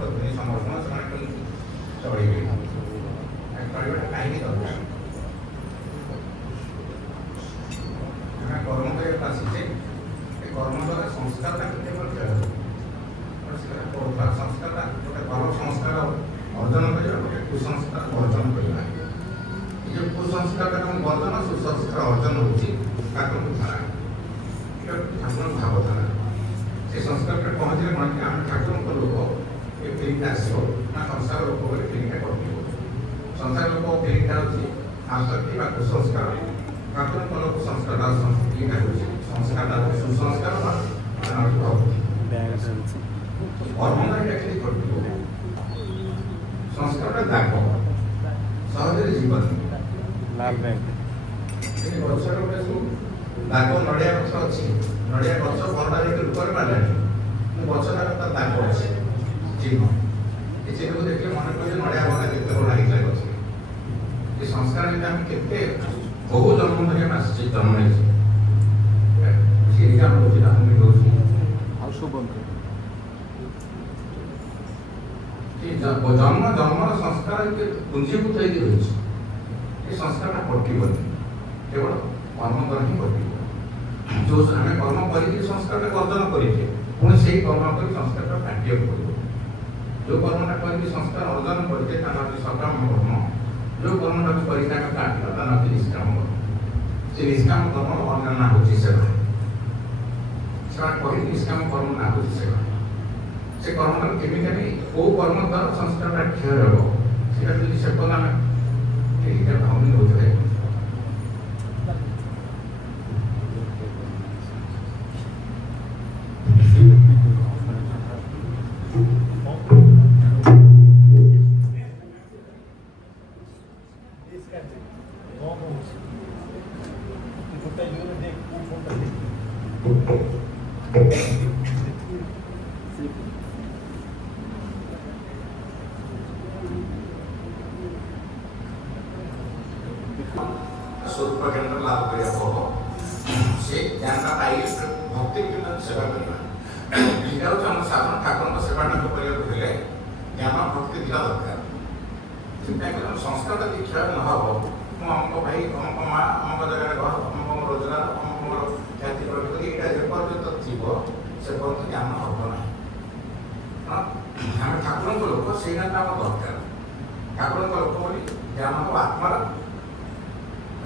प्रतिनिधि संगठन से चलिए चलवाटा कहीं दरकार कर्म करने आसीचे कर्म द्वारा संस्कार संस्कार गोटे भल संस्कार अर्जन कर गोटे कुसंस्कार अर्जन करना जो कुसंस्कार वर्जन सुसंस्कार अर्जन होती ठाकुर ठाकुर भावधारा से संस्कार पहुँचे कौन कि आम ठाकुर लोक ये फिल्म आसो ना संसार लोक बोले फिल्म कर संसार लोक फिल्म हूँ आसक्ति कुसंस्कार ठाकुर लोक संस्कार संस्कृति संस्कार सुसंस्कार संस्कार दाग सहज जीवन गच दाग नड़िया गच अच्छी नड़िया गच भरटा जो रूप पारे गचर दाग अच्छे चिन्ह ये चिन्ह को देखिए मन पड़े नड़िया भरा केते बड़ा है गच ये संस्कार जो आम के बहु जन्म धरी आम जन्म जन्म जन्म संस्कार पुंजीभूत रही संस्कार कटन केवल कर्म द्वारा ही कट जो आम कर्म कर संस्कार अर्जन करें पुणी से कर्म कर संस्कार काटे पड़ो जो कर्मटा कर संस्कार अर्जन करते सकाम कर्म जो कर्मटा कर काटला निष्काम कर्म से निष्काम कर्म अन्य ना हूँ सेवा कही निष्काम कर्म ना हूँ सेवा से कर्म केमी कौ कर्म द्वारा संस्कार क्षय हो से पद ठीक भावनी होते स्वरूप केन्द्र लाभ करने से ज्ञान पाई भक्ति सेवा करना आम साधारण ठाकुर सेवा करने ज्ञान भक्ति दिला दरकार संस्कार यदि क्षय न अमुक भाई अमुक माँ अमुक जगह घर अमुक रोजगार अमुक मोर ख्याति प्रगति यहाँ जेपर्यंत थी से पर्यटन ज्ञान हम ना आम ठाकुर लोक से दरकार ठाकुर लोक बोली ज्ञान हम आत्मार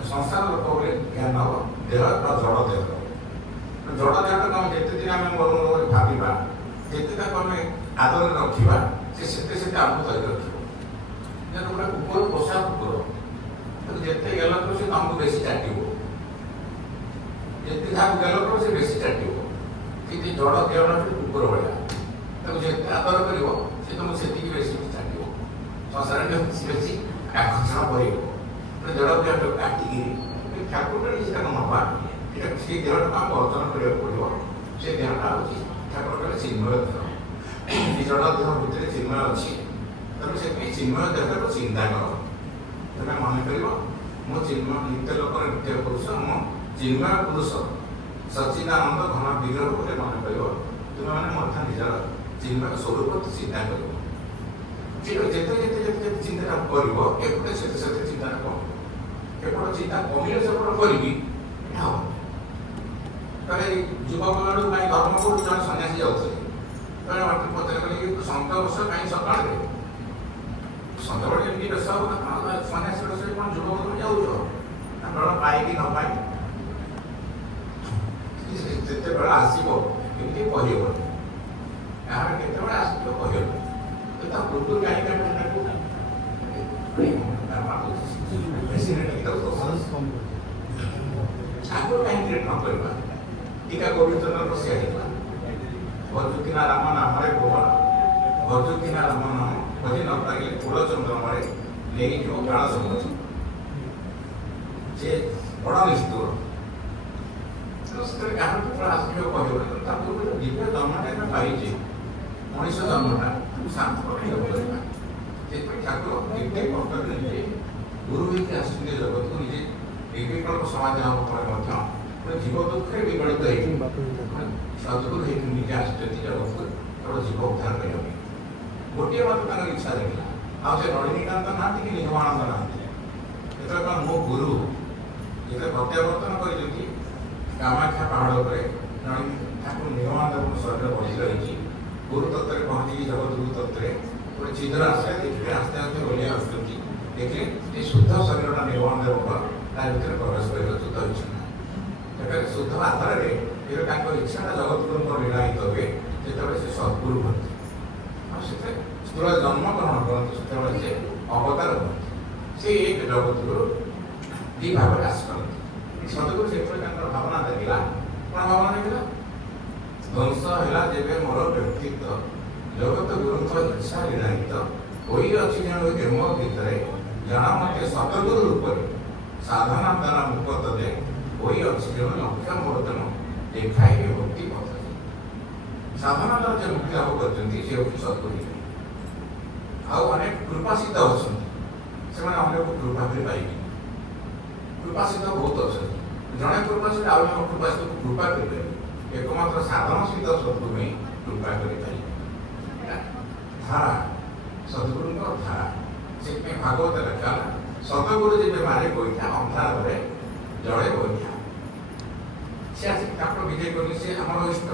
संसार लोक बोले ज्ञान हम देह जड़ देह जड़ देह को जिते दिन आम भाविबा जिते आम आदर रखा से आमको धरी रख गोटे कुकुर पोषा कुकुर जिते गेल कर से तुमको बेसी चाटो जिते जहाँ गेल कर से बेसी चाटो कि जड़ देह कुकुर भाया जिते आदर कर तुमको से बेसी चाटो संसार बेसी आकर्षण कर जड़ देह काटिकी ठाकुर नवा से देहटा आम अर्जन करा पड़ो से देहटा हूँ ठाकुर चिन्मय देह जड़ देह भितर चिन्मय अच्छी तेणु से चिन्मय देह को चिंता कर तुम्हें मन कर मो चिन्मय नित्य लोक नित्य पुरुष मो चिन्मय पुरुष सच्चिदानंद घन विग्रह बोले मन कर तुम्हें मैंने निजर चिन्मय स्वरूप चिंता कर जिते चिंता करपटे से चिंता कम एपट चिंता कमिले सेपट करी युवक धर्म को जन सन्यासी जाते पचारे सन्त वर्ष कहीं सका सन्त बड़े बेस सन्यासी वर्ष कौन युवक जाऊँ डर पाए कि न पाए जिते बेला आसो कमी कहन यहाँ केत आसो कहन पूर्व आगे कहीं क्रिएट न करवा टीका गोविंदन बसिया भजुकिना राम नाम भजुकिना राम नाम भजी न पारे कूल चंद्रमा ले काल समझ से बड़ा निष्ठुर आसो कह दिव्य जन्मटा पाइजे मनीष जन्मटा शांत रखा ठाकुर दिव्य कर्तव्य निजे गुरु होकर आसुचे जगत को निजे विकल्प समाज जीव दुखे विगलित सदगुरु निजे आसुच्च जगत को केवल जीव उद्धार करने गोटे मात्र इच्छा देखला आज नलिनीकांत ना कि निगमानंद ना जो मो गुरु जो प्रत्यावर्तन कर कामाख्या पहाड़ पर ठाकुर निगमानंद शरीर बसी रही गुरु तत्व पहुंची जगत गुरु तत्व गोटे छिद्र आसला देखिए आस्ते आस्ते ओलिया आसुँच देखिए शुद्ध शरीर निगमानंद भर प्रवेश कर शुद्ध इच्छा शुद्ध आधार में इच्छा जगत गुरु निर्णायित हुए जो से सद्गुरु बनते स्थूल जन्म ग्रहण करते से अवतार बनते से एक जगत गुरु दी भाव आस करते सद्गुरु से भावना देखला कौन भावना देखला ध्वंस है जब मोर व्यक्तित्व जगत गुरु इच्छा निर्णायित होई अच्छी जन हेम भितर जना मत सतगुरु रूप साधना द्वारा मुक्त दे होई अच्छी जन लक्ष्य मोर तेन देखाई भक्ति पथ साधना द्वारा जो मुक्ति लाभ कर सद्गुरु आउ अनेक कृपासिद्ध अच्छा से कृपा भी पाइबे कृपासिद्ध बहुत अच्छा जड़े कृपासिद्ध आउ जन कृपासिद्ध को कृपा करें एकमात्र साधन सिद्ध सद्गुरु ही कृपा करें धारा सद्गुरु धारा से भागवत लिखा सतगुरु जब मारे गोईठा अंधार जड़े गोईठा सी आसिक विजय कर सी आम इष्ट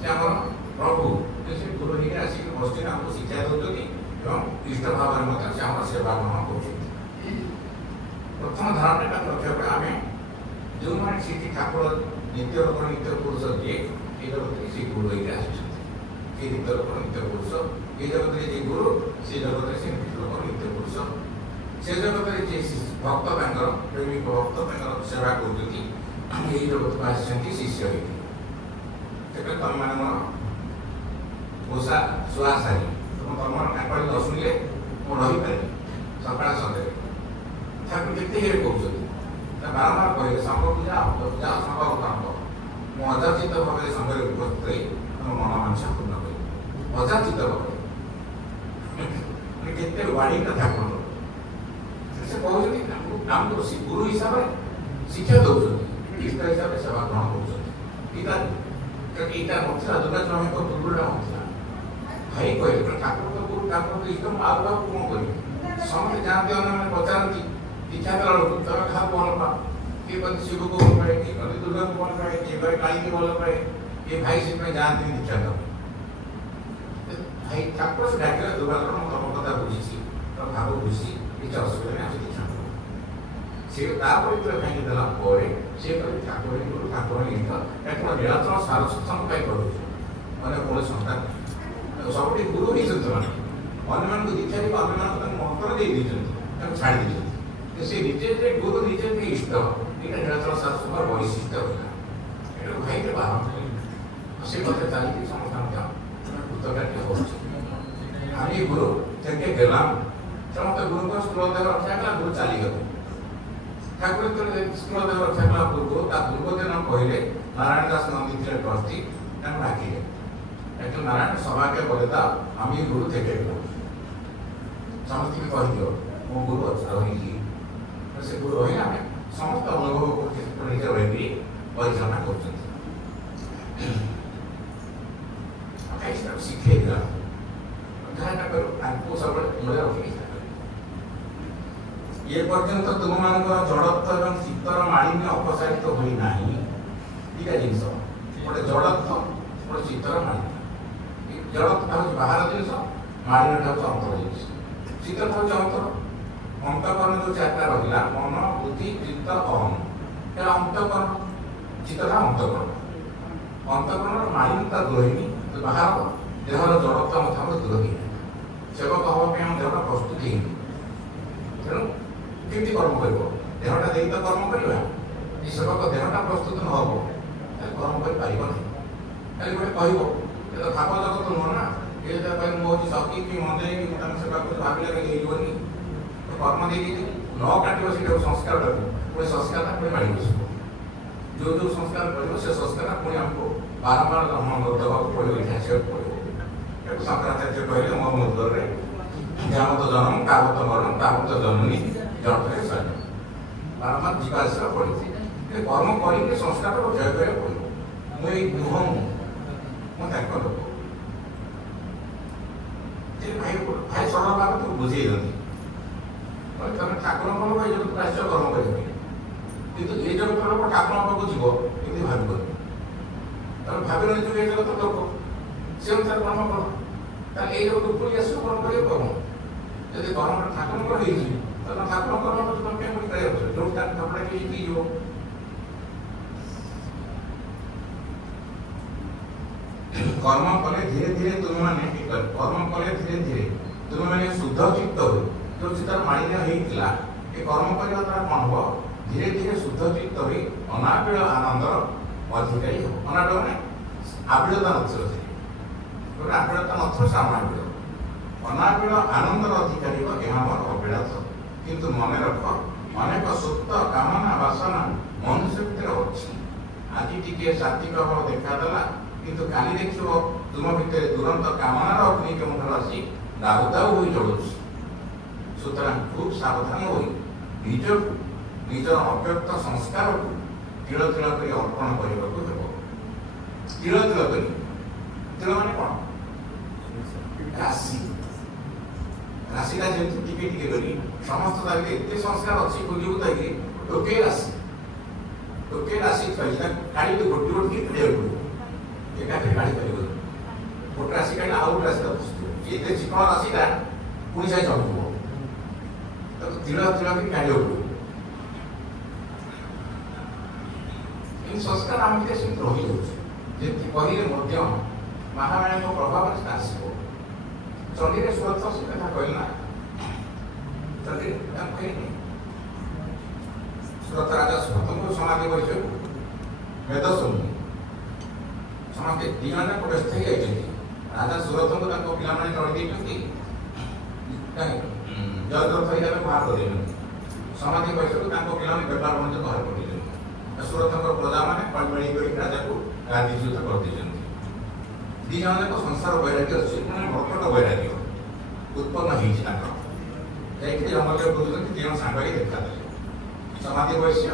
से आम प्रभु से गुरु ही आसिक बस आमको शिक्षा दौरान इष्ट भाव में से आम सेवा ग्रहण कर प्रथम धारणा रखा आम जो मैंने ठाकुर नित्य लोक नित्य पुरुष दिए ये जगत से गुरु ही आसी नित्य लोक नित्य पुरुष ये जगत जी गुरु से जगत से नित्य लोक नित्य पुरुष से जगत जी भक्त प्रेमिक भक्त सेवा कर जगत को आसी शिष्य होते तुम मैंने ओषा शुआ सारी तुम तुम न शुणिले मुझे रही पारे सका सन्डे ठाकुर जिते ही कहते बारंबार कहे संघ पूजा अंत पूजा संघ उतार मजाचित भाव संघ उपस्थित रही तुम मन मांसा पूर्ण कर मजाचित भाव केते वाणी ठाकुर से कहते आमको गुरु हिसाब से शिक्षा दौरान इष्ट हिसाब से सेवा ग्रहण कर इटा नथिला दुर्गा चौमी को पूर्वटा नथिला भाई कहे ठाकुर तो गुरु ठाकुर तो इष्ट आउ कौन करेंगे समस्त जानते मैंने पचारती दीक्षा देला तुम क्या भल पा किए कहते शिव को भल पाए किए कहते दुर्गा को भल पाए किए कहे काली को भल पाए ये भाई से जानते दीक्षा देव भाई ठाकुर से डाक दुर्गा तुम कथा बुझी तो भाव बुझी किसी असुविधा नहीं आगे दीक्षा से कहीं देला से कहे ठाकुर गुरु ठाकुर इष्ट एक निरंतर सार सत्संग करूँ मैंने कौन संस्था सब गुरु ही अन्य दीक्षा दी अन्य मंत्र दे छाड़ दी से निजे गुरु निजे इष्ट ये निरंतर सार सुंदर वैशिष्ट होगा भाई के बाहर से कथा चलती समस्त पुस्तक आम गुरु थे गलाम समस्त गुरु को स्कूल देव रक्षा कला गुरु चलीगले ठाकुर स्कूल देव रक्षा कला पूर्व पूर्व दिन कहले नारायण दास नंदी थे ट्रस्टी डाकिले नारायण सभा के बोले आम गुरु थे समस्त कह दियो मो गुरु रही से गुरु रही आम समस्त अनुभव निजे रही परिचालना कर शिखे जहाँ करूँ सब मूल्य रखी ये पर्यंत तुम मान जड़त्व और शीतर मालिन्य अपसारित होना दुटा जिन गोटे जड़त्व गोटे शीतर मालिन्य जड़त्व हूँ बाहर जिन मालिन्य हूँ अंतर जिन शीतर हूँ अंतर अंतकरण जो चार्टा रहा मन बुद्धि चित्त अहम क्या अंतकरण चित्तटा अंतकरण अंतकरण मालिन्यता दूर है बाहर देहर जड़त्व मत दूर है सेवक हाँपे आम देहटा प्रस्तुत है तेणु केमती कर्म कर देहटा दे तो कर्म करवा सेवक देहटा प्रस्तुत न हो कर्म कर खाली गोटे कह खाप जगत नुह ना ये मुझे सकी कि मंदिर कि सेवा कर भाविले होनी कर्म दे न काट से संस्कार पुणी संस्कार पुणी माड़ी बस जो जो संस्कार कर से संस्कार पुणी आमको बारंबार जन्म देवा पड़ो इतिहास पड़ो शंकराचार्य कहले मो मुद्र जामत जन्म कामत मरण तामत जननी जड़े सर बारंबार जीवासा पड़े कर्म कर संस्कार को जय करा पड़ो मुझे नुह मुझे लोक भाई भाई सरल भाव तुम बुझे दिखती तुम ठाकुर भाई जगत आस कर्म करने कितु ये जगत लोक ठाकुर पाक जीव एमती भाव तुम भाव रही ये जगत लोक से अनुसार कर्म कर ये जगत उपरी आस कर्म कर कर्म जब कर्म ठाकुर ठाकुर कर्म तुम क्या जो कपड़ा कि कर्म कले धीरे धीरे तुम मैंने कर्म कले धीरे धीरे तुम मैंने शुद्ध चित्त हो जो चित्त मालिन्य होता ये कर्म करने द्वारा कौन हम धीरे धीरे शुद्ध चित्त हो अनाबिल आनंद अधिकारी हो अनाबिल मैंने आबिलता नोटे आबिलता नमाबिल अनाबिल आनंद अधिकारी हो यह मोर अबिलास किंतु मन रख अनेक सुप्त कामना बासना मनुष्य भितर अच्छी आज टी सात्विक भाव देखादेला किंतु काली देख तुम भितर दुरंत कामनार अग्नि केमुठ आसी दाऊ दाऊ हो जलुच सुतरां खूब सावधान हो निजक निजर अव्यक्त संस्कार को तिल तिल कर अर्पण करने को तिल तिल कर तिल माने कौन राशि राशिटा जमी टिके टिके करी समस्त दागे एत संस्कार अच्छी बुझी बुझाई टोके राशि गाड़ी तो गोटे गोटे खेल एकाठे गाड़ी पार गोटे राशि काढ़ आउ गोटे राशि पशु ये चिकन राशिटा पुणी जाए जमु तिल तिल कर गाड़ी संस्कार आम भर सेमती रही जाती कहले महामाया प्रभाव आसो चंडी सुरत से कथा कहल ना चंडी कहनी सुरत राजा सुरत को समाधि बैठे वेद शुणी समस्ते दीन व्यस्त हो राजा सुरथ को पाने चढ़ी जयद्रथ हिसाब से बाहर कर समाधि बैठक पाने बेपार बाणिज्य बाहर कर सुरथ प्रजा मैंने मिली राजा को गांधीच्युत कर दीन संसार वैराग्य अच्छे भक्त वैराग्य उत्पन्न होती जंगल बुझुन दिज सांग देखा समाधि वैश्य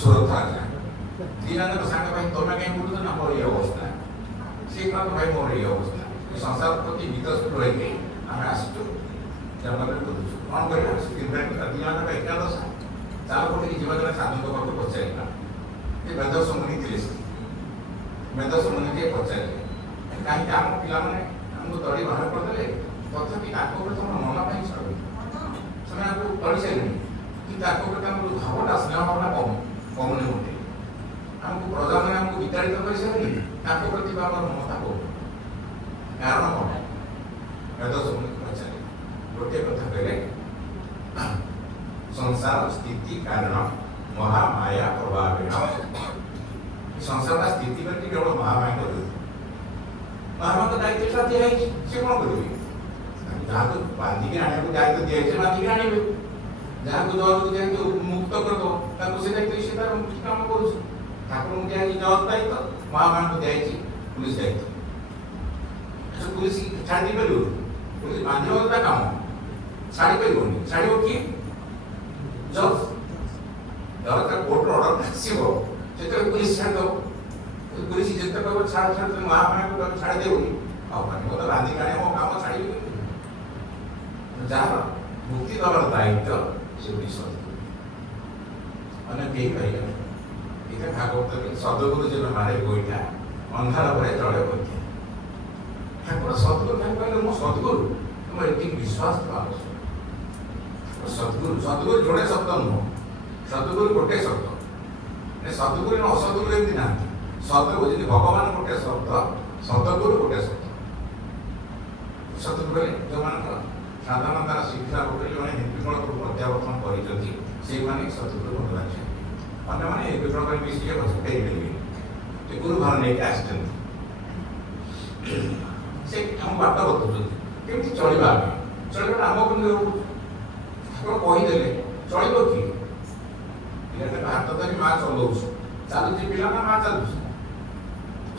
सुरथ राजा दीन सांग भाई तुम कहीं बुझुन ना मोर ये अवस्था सी कह भाई मोर ये अवस्था संसार प्रति विकसित रही आम आसचु जंगल बुझुचु कौन कर दीन एकादश चाल गोटे जीव जन साधु पाक पचारा ये वेद मुनि थे वेद मुनि टे पचारे कहीं आम पाने आमको तड़ी बाहर करदे तथापि तुम मन पाई से तड़ी सारे कि भावटा स्नेह भावना कमुनि उठे आमको प्रजा मैंने आमको विताड़ित कर सारे प्रति ममता कौन कारण कौन वेद मुनि पचारे गोटे कथा कहले संसार स्थिति कारण महामाया प्रभाव संसार स्थिति पर केवल महामाया कर महामाया तो दायित्व दिखाई सी कौन करेंगे जहाँ तो बांधिक आने को दायित्व दिखाई बांधिक आने जहाँ को दल को दिखाई मुक्त कर दो से दायित्व से तार काम कर ठाकुर को दिखाई जज दायित्व महामाया को दिखाई पुलिस दायित्व पुलिस छाड़ दी पार पुलिस बांधे काम छाड़ी पार छाड़ किए जज जब कोर्टर ऑर्डर आसो से पुलिस छाड़ दो पुलिस जिते कह छाड़ छाड़ महामाया को छाड़ देवनी तो बांधिक आने मो काम छाड़ी जार मुक्ति दबार दायित्व से कही पारे भागवत सदगुरु जब मारे गोईठा अंधार पर जड़े गोईठा ठाकुर सदगुरु कहले मो सदगुरु तुम ये विश्वास तो आवश्यक सदगुरु सदगुरु जोड़े शब्द नुह सदगुरु गोटे शब्द सदगुरु असदगुरु एमती ना सदगुरु जी भगवान गोटे शब्द सदगुरु गोटे शब्द सदगुरु जो मान साधारण तार शिक्षा जो निर्विकल प्रत्यावर्तन कर सदगुरु बन अन्य निर्विकल मिसिक गुरु भाव नहीं आस बाट बताऊँ कमी चलवा चलवा आम कहीदे चलो कि हाथ धरी माँ चलाऊ चलुची पिला ना माँ चलुची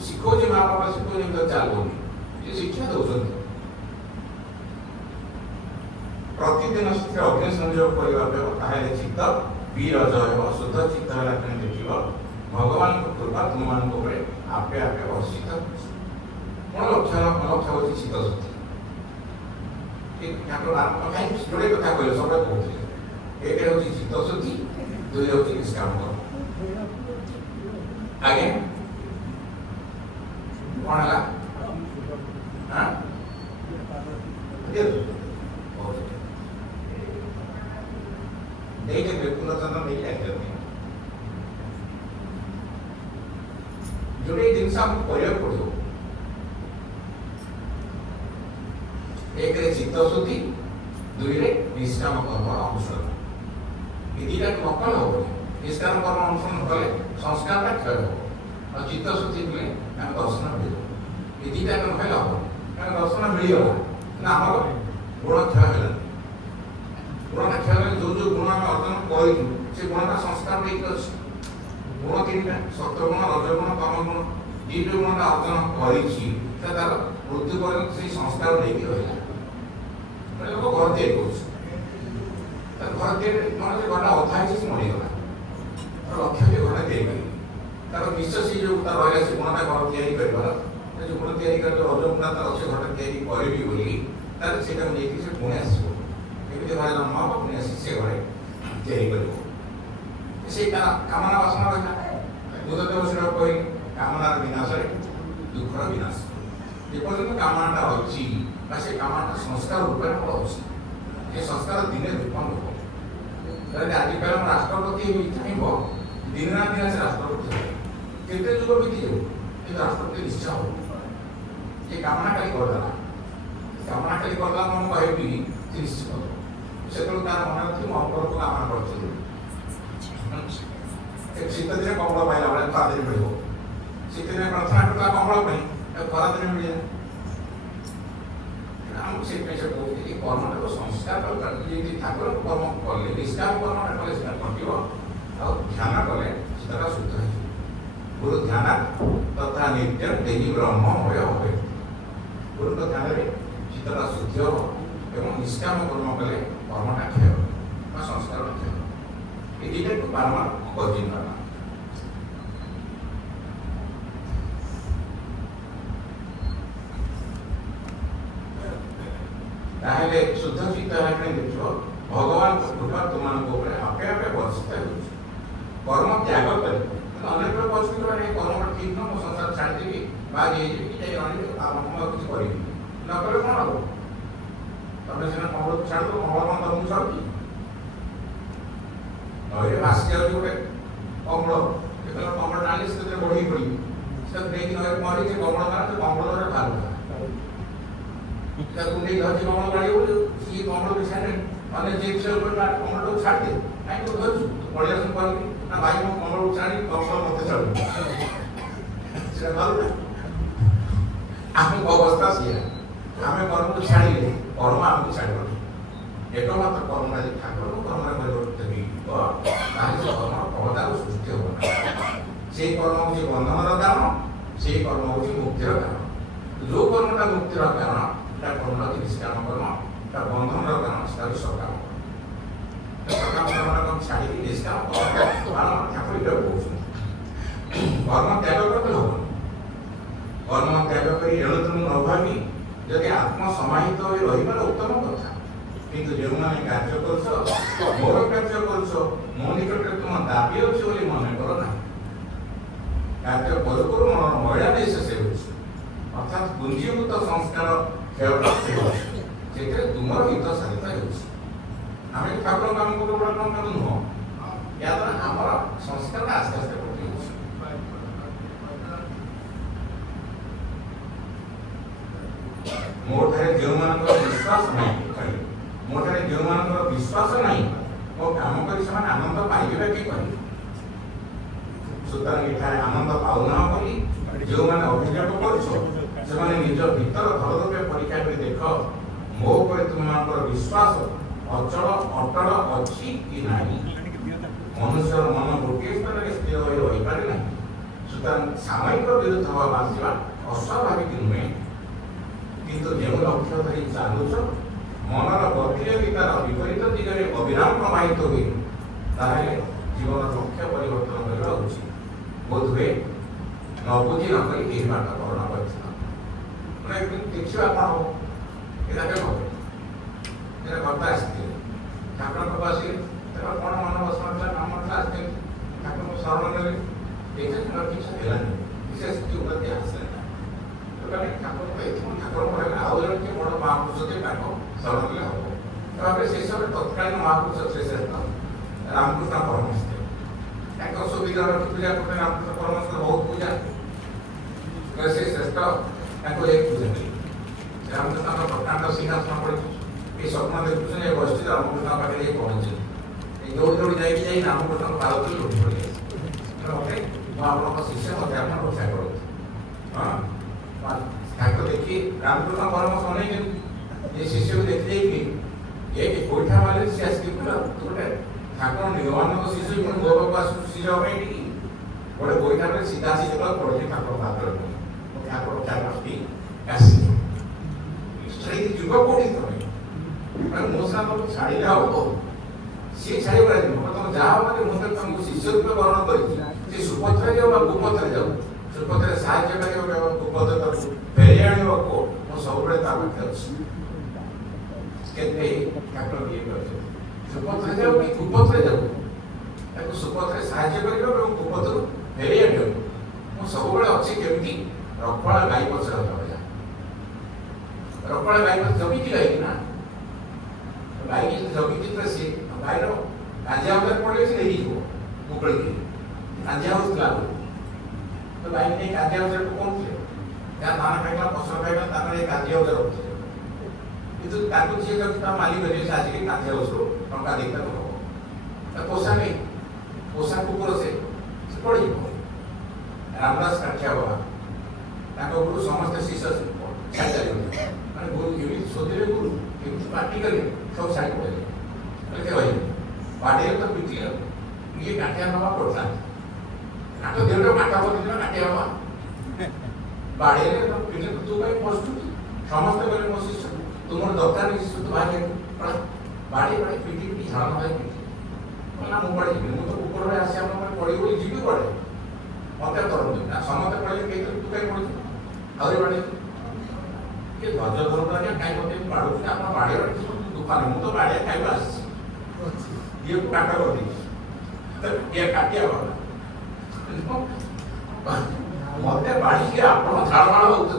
शिखौची माँ बाबा शिखौ चलुनी शिक्षा दौरान प्रतिदिन अग्नि संयोग करने चित्त विरजय शुद्ध चित्त है देख भगवान कृपा तुम मान आपे आपे वर्षित मोर लक्ष्य हूँ चित्त शुद्धि ଠାକୁର କାହିଁକି ଯୋଡ଼େ କଥା କହିଲେ ସବୁବେଳେ କହୁଥିଲେ ଏକରେ ହେଉଛି ଚିତ୍ତଶୁଦ୍ଧି ଦୁଇ ହେଉଛି ନିଷ୍କାମ କର୍ମ। ଆଜ୍ଞା କ'ଣ ହେଲା ଦେଇଥିଲେ ପୁନର୍ଜନ୍ମ ନେଇକି ଯାଇଛନ୍ତି ଯୋଡ଼େ ଜିନିଷ ଆମକୁ କରିବାକୁ ପଡ଼ିବ ଏକରେ ଚିତ୍ତଶୁଦ୍ଧି ଦୁଇରେ ନିଷ୍କାମ କର୍ମର ଅନୁସରଣ। ଏ ଦୁଇଟାକୁ ନକଲେ ହେବନି। ନିଷ୍କାମ କର୍ମ ଅନୁସରଣ କଲେ ସଂସ୍କାରଟା କ୍ଷୟ ହେବ ଆଉ ଚିତ୍ତଶୁଦ୍ଧି କଲେ ଆମେ ଦର୍ଶନ ମିଳିବ। ଏ ଦୁଇଟାକୁ ନହେଲେ ହେବନି କାରଣ ଦର୍ଶନ ମିଳିଗଲା କିନ୍ତୁ ଆମର ଗୁଣ କ୍ଷୟ ହେଲାନି। ଗୁଣଟା କ୍ଷୟ ହେଲେ ଯେଉଁ ଯେଉଁ ଗୁଣ ଆମେ ଅର୍ଜନ କରିଛୁ ସେ ଗୁଣଟା ସଂସ୍କାର ନେଇକି ଅଛି। ଗୁଣ ତିନିଟା ସତ୍ୱଗୁଣ ରଜଗୁଣ ତମଗୁଣ ଏ ଯେଉଁ ଗୁଣଟା ଅର୍ଜନ କରିଛି ସେ ତାର ମୃତ୍ୟୁ ପର୍ଯ୍ୟନ୍ତ ସେଇ ସଂସ୍କାର ନେଇକି ରହିଲା। ଲୋକ ଘର ତିଆରି କରୁଛି ଘର ତିଆରି ମାନେ ଘରଟା ଅଧା ହେଇଛି ସେ ମରିଗଲା ଲକ୍ଷ୍ୟ ଯେ ଘରଟା ତିଆରି କରିବି ତାର ବିଶ୍ୱାସ ଯେଉଁ ତାର ରହିଲା ସେ ଗୁଣଟା ଘର ତିଆରି କରିବାର ଯେଉଁ ଗୁଣ ତିଆରି କରି ରଜ ଗୁଣ ତାର ଅଛି ଘରଟା ତିଆରି କରିବି ବୋଲି ତାର ସେଇଟାକୁ ନେଇକି ସେ ପୁଣି ଆସିବ ଏମିତି ଘରେ ଜନ୍ମ ହେବ ପୁଣି ଆସି ସେ ଘରେ ତିଆରି କରିବ ସେଇ କାମନା ବାସନା ରହିଲା। ବୁଦ୍ଧଦେବ ସେଟା କହିଲେ କାମନାର ବିନାଶରେ ଦୁଃଖର ବିନାଶ। ଯେପର୍ଯ୍ୟନ୍ତ କାମନାଟା ଅଛି ବା ସେ କାମନାଟା ସଂସ୍କାର ରୂପରେ ଆମର ଅଛି ଏ ସଂସ୍କାର ଦିନେ ରୂପଣ ହେବ। ଆଜିକାଲି ଆମ ରାଷ୍ଟ୍ରପତି ଚାହିଁବ ଦିନେ ନା ଦିନେ ସେ ରାଷ୍ଟ୍ରପତି ହେବ କେତେ ଯୁଗ ବିତିଯିବ କିନ୍ତୁ ରାଷ୍ଟ୍ରପତି ନିଶ୍ଚୟ ହେବ। ଏ କାମନା ଖାଲି କରିଦେଲା କାମନା ଖାଲି କରିଦେଲା ମୁଁ କହିବି ସେ ନିଶ୍ଚିତ ହେବ। ସେତେବେଳେ ତାର ମନେ ଅଛି ମୁଁ ଅପରକୁ କାମନା କରିଥିଲି ଶୀତ ଦିନେ କମଳ ପାଇଲା ବେଳେ ଖରାଦିନେ ମିଳିବ ଶୀତ ଦିନେ ପ୍ରାର୍ଥନା କରିଥିଲା କମଳ ପାଇଁ ଖରାଦିନେ ମିଳିଲା। ଆମକୁ ସେଇଥିପାଇଁ ସେ କହୁଛି ଏ କର୍ମଟାକୁ ସଂସ୍କାର ଯେମିତି ଠାକୁରଙ୍କ କର୍ମ କଲେ ନିଷ୍କାମ କର୍ମଟା କଲେ ସେଟା କଟିବ ଆଉ ଧ୍ୟାନ କଲେ ସେଟା ଶୁଦ୍ଧ ହେଇଯିବ। ଗୁରୁ ଧ୍ୟାନ ତଥା ନିତ୍ୟ ଦେହି ବ୍ରହ୍ମମୟ ହୁଏ। ଗୁରୁଙ୍କ ଧ୍ୟାନରେ ଚିତ୍ତଟା ଶୁଦ୍ଧି ହେବ ଏବଂ ନିଷ୍କାମ କର୍ମ କଲେ କର୍ମଟା କ୍ଷୟ ହେବ ବା ସଂସ୍କାରଟା କ୍ଷୟ ହେବ। ଏ ଦୁଇଟାକୁ ବାରମ୍ବାର ବର୍ଜିତ ହେବା। ତାହେଲେ ଶୁଦ୍ଧ ଚିତ୍ତ ହେଲେ ଦେଖିବ ଭଗବାନଙ୍କ କୃପା ତୁମମାନଙ୍କ ଉପରେ ଆପେ ଆପେ ବର୍ଷିତ ହେଉଛି। କର୍ମ ତ୍ୟାଗ କରି ଅନେକ ପରିସ୍ଥିତି ମାନେ କର୍ମଟା ଠିକ୍ ନୁହଁ ମୁଁ ସଂସାର ଛାଡ଼ିଦେବି ବା ହେଇଯିବି ଯାଇ ଅନେକ କାମ କିଛି କରିବି ନ କଲେ କ'ଣ ହେବ? ତମେ ସିନା କମଳକୁ ଛାଡ଼ିଦେବ କମଳ କ'ଣ ତମକୁ ଛାଡ଼ୁଛି? ନଈରେ ଭାସି ଯାଉଛି ଗୋଟେ କମଳ ଯେତେବେଳେ କମଳଟା ଆଣିଲେ ସେଥିରେ ବଢ଼େଇ ପଡ଼ିବି ସେଟା ନେଇକି ନଈରେ ମରିଛି କମଳ ମାନେ ସେ କମଳରେ ବାହାରିଲା କୁଣ୍ଡେଇ ଧରିଛି କମଳ ଗାଡ଼ି ବୋଲି ସିଏ କମଳକୁ ଛାଡ଼େ ମାନେ ଯେ କମଳଟାକୁ ଛାଡ଼ିଦେ କାହିଁକି ତୁ ଧରିଛୁ ପଳେଇ ଆସୁ କହିକି ନା ଭାଇ ମୁଁ କମଳକୁ ଛାଡ଼ି କମଳ ମୋତେ ଛାଡ଼ୁ ସେଟା ଭଲ ନା। ଆମକୁ ଅବସ୍ଥା ସିଏ ଆମେ କର୍ମକୁ ଛାଡ଼ିଲେ କର୍ମ ଆମକୁ ଛାଡ଼ିବନି। एकमात्र कर्म यदि ठाकुर कर्म परिवर्तित हो ताकि कर्म फलदार सृष्टि हो से कर्म हूँ बंधन कारण से कर्म हूँ मुक्तिर कारण जो कर्मटा मुक्तिर कारण कर्म निष्काम कर्म बंधन कारण सकाम सकाम कर्म छाड़ी निष्काम ठाकुर कर्म त्याग करते हो कर्म त्याग कर एणु तेणु न भावी जदि आत्म समाहित हो रही उत्तम कथा किंतु जो मैंने कार्य कर मोर कार्य कर मो निकट तुम दाबी अच्छे बोली मन कर ना कार्य करू करू मन महिला देश से अर्थात पुंजीभूत संस्कार क्षय तुम हित साधित होमें ठाकुर काम कर बड़ा कम काम नुह या द्वारा आम संस्कार आस्ते आस्ते कटि मोठारे जो मान विश्वास नहीं मोठारे जो मान विश्वास नहीं मो काम कर आनंद पाइबे कि सुतरां एठारे आनंद पाऊना बोली जो मैंने अभियोग कर निज भीतर घर रूपे परीक्षा कर देख मो पर तुम विश्वास अचल अटल अच्छी कि नहीं मनुष्य मन गोटे स्थान में स्थिर हो रही पारे ना सुतरां सामयिक विरुद्ध बांधा अस्वाभाविक नुहे किंतु जो लक्ष्य धरी चालुच मनर गति यदि तार विपरीत दिगरे अविराम प्रवाहित हुए ताहले जीवन लक्ष्य परिवर्तन करवा उचित बोध हुए न बुझी न करी यही बात करण कर देखा कौन एटा के जन के बड़ महापुरुष थे शरण ले हम तब से सब तत्कालीन महापुरुष से श्रेष्ठ रामकृष्ण परमहंस थे सुविधा पूजा करते रामकृष्ण परमहंस बहुत पूजा से श्रेष्ठ एक पूजा रामकृष्ण प्रकांड सिंहासन पड़े ये स्वप्न देखुन बस रामकृष्ण पाखे पहुंचे दौड़ दौड़ जाए रामकृष्ण पाद लुटी पड़े मत आप शिष्य मत आप रक्षा करूँ हाँ देखिए रामकृष्ण परमहंस अनेक ये शिष्य को देखते कि ये गोईठा मारे से आसिक गोटे ठाकुर निर्माण शिशु गो बाबा शिशु गोटे गोईठा में सीधा सीधा पड़े ठाकुर पात्र ठाकुर चार जुग कौटी तुम मोसा तुम छाड़ी जाओ सी छाड़ी पड़ा तुम जाओ मैंने मुझे तुमको शिष्य रूप वर्ण कर सुपथरे जाओ गुपथरे जाओ सुपथरे साहय कर गुपथ फेरी आने को सब केते ठाकुर ये करछे सुपथरे जाओ कि गुपथरे जाओ ताको सुपथरे साहाय्य करियो एवं गुपथरु फेरी आनियो मो सब बेले अछि केमती रखवाला गाई पछरा होया रखवाला गाई पछ जमी की गाई ना गाई की जमी की से गाई रो काजिया उधर पड़े से नहीं हो मुकड़ी की काजिया उस लागो तो गाई ने काजिया उधर को कौन थे या दाना खाइला फसल खाइला ताने ये काजिया उधर होते किंतु ताकू से जब ता मालिक बने से आज के काजिया उसको टंका देखता तो पोसा नहीं पोसा कुकुर से पड़ी रामदास काठिया बाबा ताको गुरु समस्त शिष्य छाड़ चले माने गुरु केमी सोधे गुरु केमी पार्टी करे सब साइड पड़े बोले भाई बाड़े तो पिटिया ये काठिया बाबा पड़ता काटो देवटा काटा बोल दिना काठिया बाबा बाड़े तो पिटे तू भाई प्रस्तुत समस्त बोले मो शिष्य तुमर दरकार नहीं शिष्य तो भाई पड़ा बाड़े बाड़े पिटी पिटी झाड़ भाई पिटी बोला मु पड़े मु तो ऊपर रे आसी हम पड़े बोली जीवी पड़े मते करन ना समस्त पड़े के तू काई पड़े आउरी बाड़े के ध्वज धरता के काई मते बाड़ो कि आपण बाड़े बाड़े दुकान मु तो बाड़े खाइ आसी ये काटा कर दी तो ये काटिया वाला मते बाड़ी के आपण झाड़ वाला होत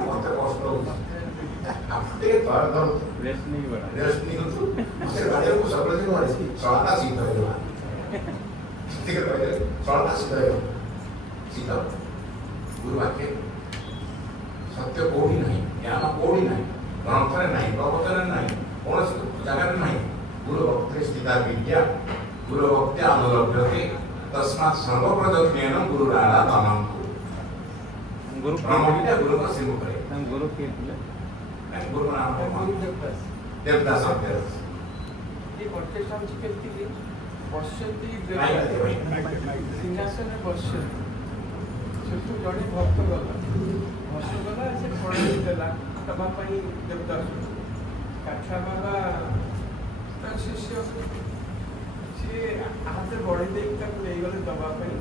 मते कष्ट हो आप ते तर रेस्ट नहीं होतो मते बाड़े को सब दिन वाले सळाता सीधा हो ठीक है पहले सळाता सीधा हो सीधा गुरु वाक्य सत्य कोड़ी नहीं ज्ञान कोड़ी नहीं ग्रंथरे नहीं प्रवचन नहीं कौन जगह नहीं गुरु भक्ति स्थिता विद्या गुरु भक्ति अनुलभ्यते तस्मात् सर्वप्रजज्ञेन गुरु आराधनम गुरु ब्रह्मविद्या गुरु का सिर करे गुरु के गुरु नाम देवदास देवदास ये कॉन्टेक्स्ट हम केमती बसती सिंहासन बसती सेठू जड़े भक्त गला भक्त गला से पढ़ाई देला तबा पई देवदास काठा बाबा ता शिष्य से हाथ बढ़े दे तक ले गले दबा पई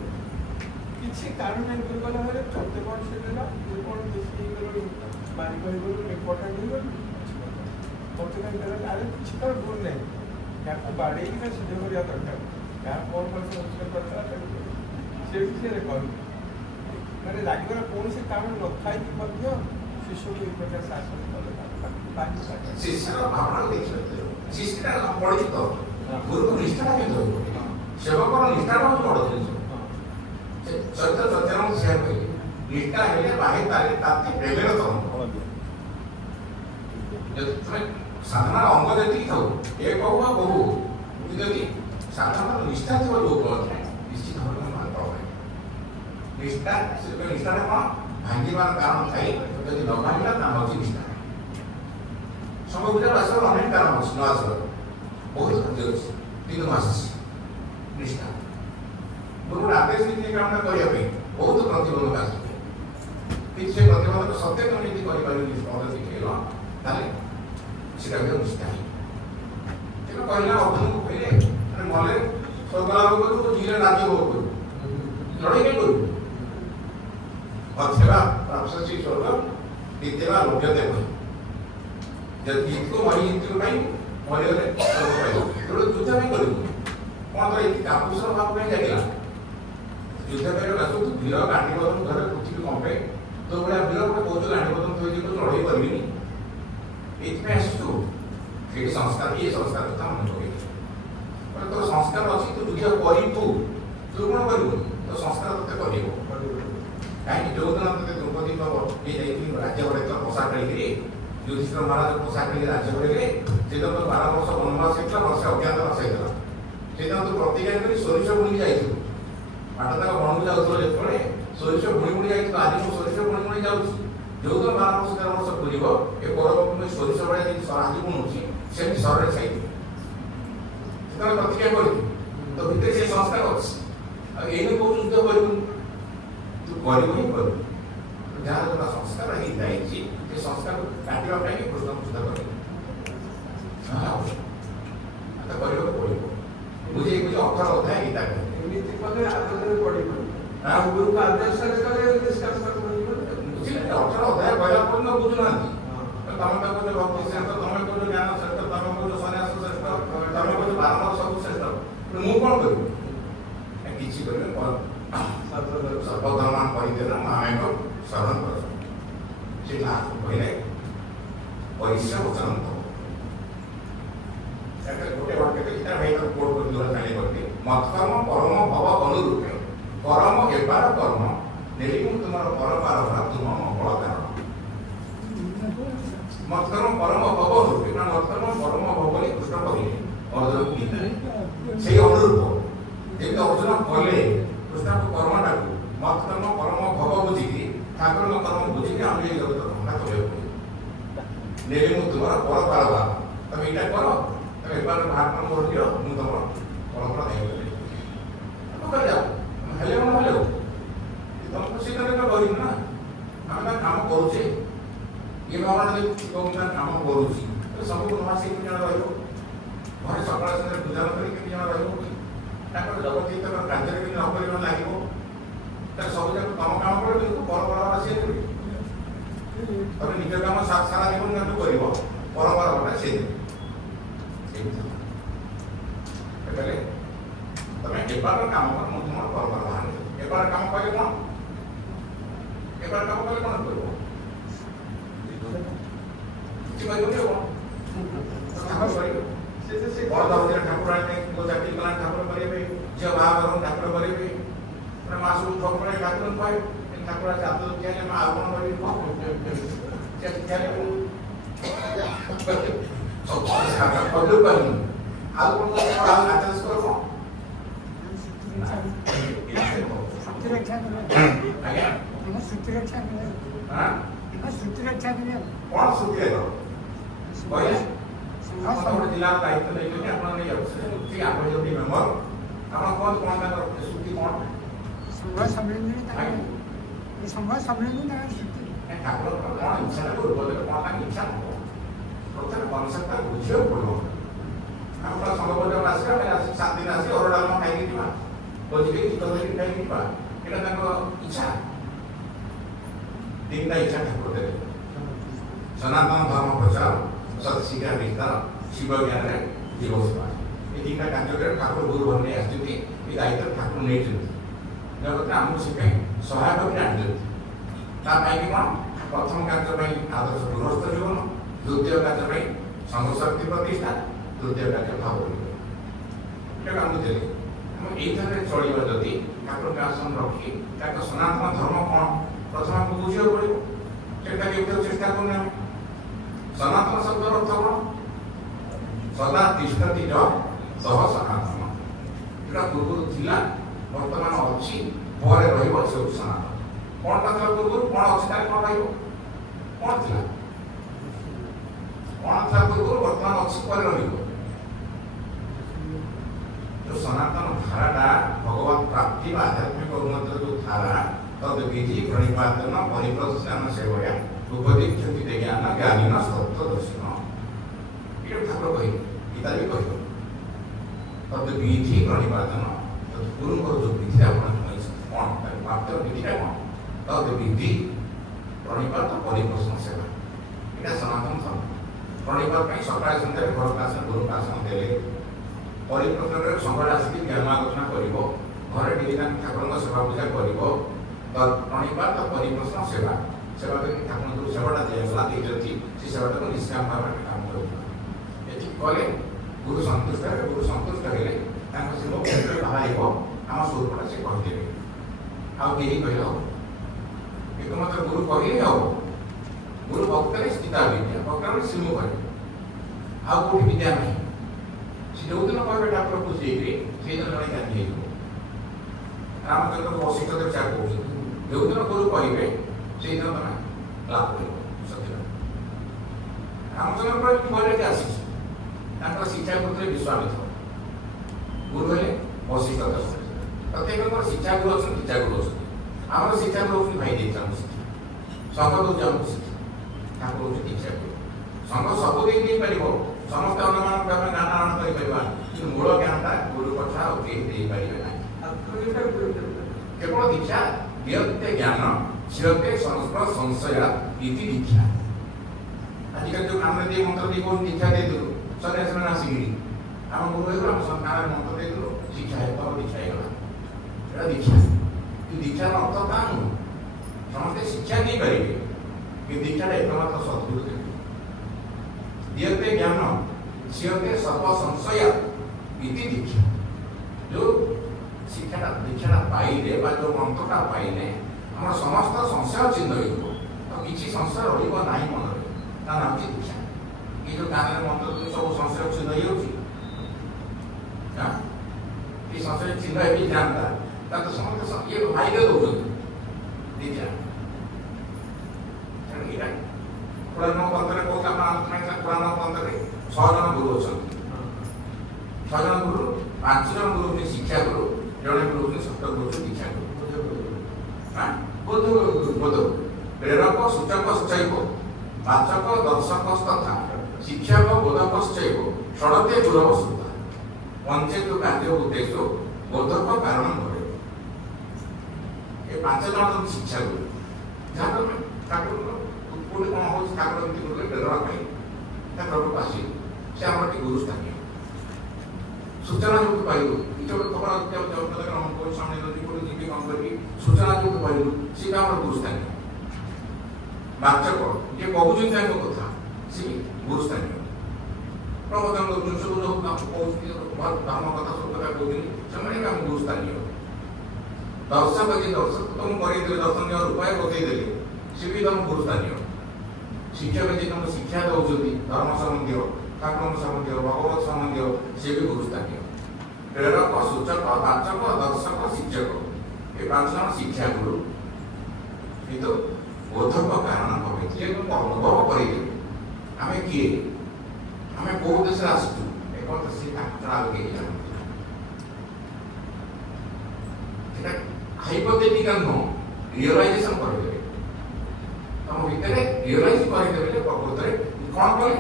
किछि कारण नहीं गुरु गला हरे छोटे बड़ से देला ये बड़ बेसी गलो बारी बारी गलो इम्पोर्टेंट नहीं गलो छोटे का देला अरे किछि तो भूल नहीं क्या को बाड़ी में सीधे हो जाता है क्या कौन कौन से उसके करता है सेठ से कौन मैंने लागिवर कौन से कारण न थाई कि मध्य शिष्य को एक प्रकार शासन करता शिष्य का भावना देख सकते हो शिष्य का पढ़ी तो गुरु को निष्ठा के दो सेवक को निष्ठा का पढ़ो चरित्र सत्यनाम से है निष्ठा है बाहे तारे ताते प्रेमेर तो जब तुम्हें साधना अंग देती था एक होगा बहु यदि साधना निष्ठा थी लोग निश्चित भाव में मान पाओ निष्ठा निष्ठा भांगार कारण थाई यदि न भांगा ना हूँ निष्ठा समय पूजा आसर अनेक कारण अच्छे न आसर बहुत खाद्य अच्छे तीन मास निष्ठा गुरु आदेश नीति काम करने बहुत प्रतिबंधक आस से प्रतिबंधक सत्य नीति कर देखल सीधा भी निष्ठा तेना कहला अर्जुन को कहले अरे मले स्वर्गलाभ करू तो जीरे राज्य भोग करू लड़ाई के करू अथवा प्राप्त स्वर्ग नित्यवा लोभ्यते भई जब इतको मरी इतको भाई मरे गले स्वर्ग पाइबो तो युद्ध में करू कोन तो इति कापुसर भाव में जागिला युद्ध में लागो तो वीर गांधी बदन घर पृथ्वी कंपे तो बड़ा बिल गोटे कौच गाड़ी बदल थोड़ी लड़ाई करनी ये आसू ये संस्कार कथा मन पड़े तो संस्कार अच्छी तू बुझे करू तू कौन करू तो संस्कार ते कर कहीं जो दिन ते द्रौपदी ये राज्य बड़े तो पोषा खेल युधिष्ठिर महाराज पोषा खेल राज्य बड़े से तो 12 वर्ष वनवास होता वर्ष अज्ञातवास होता से तो प्रतिज्ञा कर सोरिष बुणी जाइए बाट तक बणु जाऊँ जो सोरिष बुणी जाए आज मैं सोरिष बुणी जाऊँगी जो दिन 12 वर्ष 13 वर्ष पूरी ये पर्व सोरिष भाया आज बुणुची से सर छाई प्रतिज्ञा कर तो भितर से संस्कार अच्छी ये कौन युद्ध कर तू कर जहाँ जो संस्कार होता है संस्कार काटापी कृष्ण युद्ध कर पड़ो बुझे बुझे 18 अध्याय गीता एमती कले आदर पड़ो गुरु का आदेश बुझे 18 अध्याय कहला पर बुझुना तमें कहो भक्ति श्रेष्ठ तमें कहो ज्ञान श्रेष्ठ तमें कहो सन्यास श्रेष्ठ तमें कहो 12 सब श्रेष्ठ मुझे कौन कर किसी सर्वधर्म परिदेन मामेक शरण कर से कहले परिश्रम वचन गोटे वाक्य गीता भाई कोट कर दूर जाने करते मत्कर्म परम भव अनुरूपे परम एबार कर्म नेलिकुम तुमार परपार भा तुम मंगल कारण मत्कर्म परम भव अनुरूपे ना मत्कर्म परम भव बोली कृष्ण कहले अर्जुन गीता से अनुरूप जेते अर्जुन कले कृष्ण को कर्मटा को मत्कर्म परम भव बुझी ठाकुर कर्म बुझी हम ये जगत धंधा कर नेलिकुम तुमार परपार भा तुम एटा करो एक बार महात्मा बोल दियो मु तुम परंपरा नहीं कर जाओ हेले मन हेले तुम खुशी करे का करी ना हम का काम करू छे ये भावना दे तुम का काम करू छी तो सब को नवा से जण रहयो घरे सकाळ संगे पूजा करी के जण रहयो ताकर जगत हित का कार्य के न करियो लागिवो त सब जक काम काम करे तो परंपरा से करी तब निज काम सारा जीवन न करिवो परंपरा बटा से कहले तमें एबार काम पर मु तुम परंपरा बाहर एबार काम कले कोन एबार काम कले कोन करबो कि भाई बोले कोन ठाकुर करियो से बड़ दाउदिया ठाकुर आने को जाति कला ठाकुर करिबे जे बाहागर ठाकुर करिबे माने मासु ठाकुर ठाकुर पाए ठाकुर जात के मा आ कोन करिबो जे केले सब सारा पदु कहीं आल कोन को आल आदेश करो सुरक्षा आज्ञा सुरक्षा हां सुरक्षा कौन सुरक्षा करो कोई समस्त जिला दायित्व नहीं कि आपण नहीं जाउ कि आपण जो भी मेंबर आपण कौन का सुरक्षा कौन संघ सम्मेलन ये संघ सम्मेलन ना सुरक्षा ठाकुर कौन इच्छा को बोले कौन का इच्छा प्रत्येक कॉन्सेप्ट का बुझियो पड़ो हम का संभव आसे मैं 7 दिन आसे और डालमा खाई दिबा बोझी के तो नहीं खाई दिबा एटा ताको इच्छा तीनटा इच्छा ठाकुर दे सनातन धर्म प्रचार सत शिक्षा विस्तार शिव ज्ञान रे जीव सेवा ये तीनटा कार्य ठाकुर गुरु बनने आछथि ये दायित्व ठाकुर नै छथि जगत हमु सिखे सहायक भी आछथि ता पाई कि कोन प्रथम कार्य पई आदर्श गृहस्थ जीवन द्वितीय कार्य संघ शक्ति प्रतिष्ठा तृतीय कार्य भाव काम देते हम ये चलवा जदि ठाकुर का आसन रखी सनातन धर्म कौन प्रथम आपको बुझे पड़ो से चेष्टा करने सनातन शब्द अर्थ कौन सदा तिष्ठति ज सह सनातन जो पूर्व था बर्तमान अच्छी पर सनातन कौन था पूर्व कौन अच्छी कौन रही कौन था कौन था पूर्व बर्तमान अच्छी पर जो सनातन धाराटा भगवत प्राप्ति आध्यात्मिक उन्नति जो धारा तद विधि प्रणिपातन परिप्रस्थान सेवया उपदीक्षति ज्ञान ज्ञानीन तत्वदर्शन ये ठाकुर कही गीता भी कह तद विधि प्रणिपातन गुरु को जो विधि आपण कौन प्राप्त विधिटा कौन तद विधि प्रणिपात परिप्रश्न सेवा ये सनातन धर्म प्रणिपात सकाल सन्ध्या घर का गुरु का आसन देले परिप्रश्न संकट आसिक ज्ञान आलोचना कर घरे ठाकुर सेवा पूजा कर प्रणिपात परिप्रश्न सेवा ସେବା କରି ଠାକୁର ଯେଉଁ ସେବାଟା ଦିଆଗଲା ଦେଇଛନ୍ତି ସେ ସେବାଟାକୁ ନିଷ୍କାମ ଭାବରେ କାମ କରୁଥିଲା। ଏତିକି କଲେ ଗୁରୁ ସନ୍ତୁଷ୍ଟ ହେବେ। ଗୁରୁ ସନ୍ତୁଷ୍ଟ ହେଲେ ତାଙ୍କ ସେ ମୋ କ୍ଷେତ୍ରରେ ବାହାରିବ ଆମ ସ୍ୱରୂପଟା ସେ କହିଦେବେ। ଆଉ କେହି କହିଲେ ହବ ଏକମାତ୍ର ଗୁରୁ କହିଲେ ହବ। ଗୁରୁ ଭକ୍ତରେ ସ୍ଥିତା ବିଦ୍ୟା ଭକ୍ତରେ ଶ୍ରୀମୁଖରେ ଆଉ କୋଉଠି ବିଦ୍ୟା ନାହିଁ। ସେ ଯୋଉଦିନ କହିବେ ଠାକୁର ଖୁସି ହେଇକିରି ସେଇଦିନ ଜଣେ ଜ୍ଞାନୀ ହେଇଯିବ। ରାମଚନ୍ଦ୍ର ବଶିଷ୍ଠ ଦେବ ଚାହା କହୁଛନ୍ତି ଯୋଉଦିନ ଗୁରୁ କହିବେ ସେଇଦିନ ତମେ ଲାଭ କରିବ ସତ୍ୟ। ରାମଚନ୍ଦ୍ର କହିଲେ ଆସିଛି ତାଙ୍କର ଶିକ୍ଷା ଗୁରୁରେ ବିଶ୍ୱାମିତ୍ର ଗୁରୁ ହେଲେ ବଶିଷ୍ଠ ଦର୍ଶନ। ପ୍ରତ୍ୟେକଙ୍କର ଶିକ୍ଷା ଗୁରୁ ଅଛନ୍ତି ଶିକ୍ଷା ଗୁରୁ ଅଛନ୍ତି। ଆମର ଶିକ୍ଷା ଗୁରୁ ହଉଛନ୍ତି ଭାଇ ଦେଇଛି ଆମକୁ ଶିକ୍ଷା ସଂଘ ଦଉଛି ଆମକୁ ଶିକ୍ଷା ଠାକୁର ହଉଛି ଦୀକ୍ଷା ଗୁରୁ। ସଂଘ ସବୁ ଦେଇପାରିବ ସମସ୍ତେ ଅନ୍ୟମାନଙ୍କୁ ଆମେ ଜ୍ଞାନ ଆହରଣ କରିପାରିବା କିନ୍ତୁ ମୂଳ ଜ୍ଞାନଟା ଗୁରୁ କଥା ଆଉ କେହି ଦେଇପାରିବେ ନାହିଁ। କେବଳ ଦୀକ୍ଷା ଦିଅନ୍ତେ ଜ୍ଞାନ ଝିଅତେ ସଂସ୍କୃତ ସଂଶୟା ଇତି ଦୀକ୍ଷା। ଆଜିକାଲି ଯୋଉ କାମରେ ଦେଇ ମନ୍ତ୍ର ଦେଇ କହୁଛି ଦୀକ୍ଷା ଦେଇଦେଲୁ ସନ୍ନ୍ୟାସୀ ମାନେ ଆସିକିରି ଆମ ଗୁରୁ ହେଇଗଲୁ ଆମ ସଂସ୍କାରରେ ମନ୍ତ୍ର ଦେଇଦେଲୁ ଶିକ୍ଷା ତମ ଦୀକ୍ଷା ହେଇଗଲା। ଏଇଟା ଦୀକ୍ଷା କିନ୍ତୁ ଦୀକ୍ଷାର ଅର୍ଥ ତା ନୁହଁ। ସମସ୍ତେ ଶିକ୍ଷା ଦେଇପାରିବେ କିନ୍ତୁ ଦୀକ୍ଷାଟା ଏକମାତ୍ର ସଦ୍ଗୁରୁ ଦେବେ। ଦିଅନ୍ତେ ଜ୍ଞାନ ଝିଅତେ ସର୍ବ ସଂଶୟା ଇତି ଦୀକ୍ଷା। ଯୋଉ ଶିକ୍ଷାଟା ଦୀକ୍ଷାଟା ପାଇଲେ ବା ଯୋଉ ମନ୍ତ୍ରଟା ପାଇଲେ ଆମର ସମସ୍ତ ସଂଶୟ ଚିହ୍ନ ହେଇଯିବ ଆଉ କିଛି ସଂଶୟ ରହିବ ନାହିଁ ମନରେ। ତା ନାଁ ହେଉଛି ଦୀକ୍ଷା। ଏ ଯୋଉ ଗାଁରେ ମନ୍ତ୍ର ସବୁ ସଂଶୟ ଚିହ୍ନ ହେଇଯାଉଛି ଏ ସଂଶୟ ଚିହ୍ନ ହେଇକି ଯାଆନ୍ତା ତାକୁ ସମସ୍ତେ ଇଏ ଭାଇରେ ଦଉଛନ୍ତି ଦୀକ୍ଷା। ଏଇଟା ପୁରାଣ ପନ୍ଥରେ କହୁଛି ଆପଣ ଆଲୋଚନା ପୁରାଣ ପନ୍ଥରେ 6 ଜଣ ଗୁରୁ ଅଛନ୍ତି। 6 ଜଣ ଗୁରୁ 5 ଜଣ ଗୁରୁ ହଉଛି ଶିକ୍ଷା ଗୁରୁ ଜଣେ ଗୁରୁ ହଉଛି ସପ୍ତ ଗୁରୁ ହଉଛି ଦୀକ୍ଷା ଗୁରୁ। ବୋଧ ପ୍ରେରକ ସୂଚକ ସୂଚୈବ ବାଚକ ଦର୍ଶକ ତଥା ଶିକ୍ଷକ ବୋଧକଶ୍ଚୈବ ଷଡ଼ତେ ଗୁରବ ସୁତା ପଞ୍ଚେତୁ କାର୍ଯ୍ୟ ଉଦ୍ଦେଶ୍ୟ ବୋଧକ କାରଣ କରେ। ଏ 5 ଜଣ ହଉଛି ଶିକ୍ଷା ଗୁରୁ। ଯାହା ଠାକୁର କୋଉଠି କ'ଣ ହଉଛି ଠାକୁର ଏମିତି ଗୁରୁ ପ୍ରେରଣା ପାଇଁ ଠାକୁରକୁ ଆସିବ ସେ ଆମର ଟିକେ ଗୁରୁ ସ୍ଥାନୀୟ ସୂଚନା ଯୋଉଠୁ ପାଇଲୁ କିଛି ଗୋଟେ ଖବର ସାମনে ଯଦି କୋଉଠି ଯିବି କ'ଣ କରିବି ସୂଚନା ଯୋଉଠୁ ପାଇଲୁ ସେ ଆମର ଗୁରୁ ସ୍ଥାନୀୟ। ବାଚକ ଯିଏ କହୁଛନ୍ତି ତାଙ୍କ କଥା ସେ ଗୁରୁ ସ୍ଥାନୀୟ। ପ୍ରବଚନ ଦଉଛନ୍ତି ସବୁ ଯୋଉ କହୁଛନ୍ତି ଧର୍ମ କଥା ସବୁ କଥା କହୁଛନ୍ତି ସେମାନେ ବି ଆମ ଗୁରୁ ସ୍ଥାନୀୟ। ଦର୍ଶକ ଯିଏ ଦର୍ଶକ ତମକୁ କରେଇଦେଲେ ଦର୍ଶନ ଦେବାର ଉପାୟ ବତେଇଦେଲେ ସେ ବି ତମ ଗୁରୁ ସ୍ଥାନୀୟ। ଶିକ୍ଷକ ଯିଏ ତମକୁ ଶିକ୍ଷା ଦେଉଛନ୍ତି ଧର୍ମ ସମ୍ବନ୍ଧୀୟ ଠାକୁରଙ୍କ ସମ୍ବନ୍ଧୀୟ ଭଗବତ ସମ୍ବନ୍ଧୀୟ ସେ ବି ଗୁରୁ ସ୍ଥାନୀୟ। ପ୍ରେରକ ସୂଚକ ବାଚକ ଦର୍ଶକ ଶିକ୍ଷକ ଏ 5 ଜଣ ଶିକ୍ଷା ଗୁରୁ। କିନ୍ତୁ ବୋଧକ କାରଣ ଭାବେ ଯିଏ ଅନୁଭବ କରିଦେବେ ଆମେ କିଏ ଆମେ କୋଉ ଦେଶରେ ଆସିଛୁ ଏକଥା ସେ ତାଙ୍କ ଆଉ କେହି ଜାଣନ୍ତି। ସେଟା ହାଇପୋଥେଟିକାଲ ନୁହଁ ରିଅଲାଇଜେସନ କରିଦେବେ ତମ ଭିତରେ ରିଅଲାଇଜ କରିଦେବେ ଯେ ପ୍ରକୃତରେ କ'ଣ କଲେ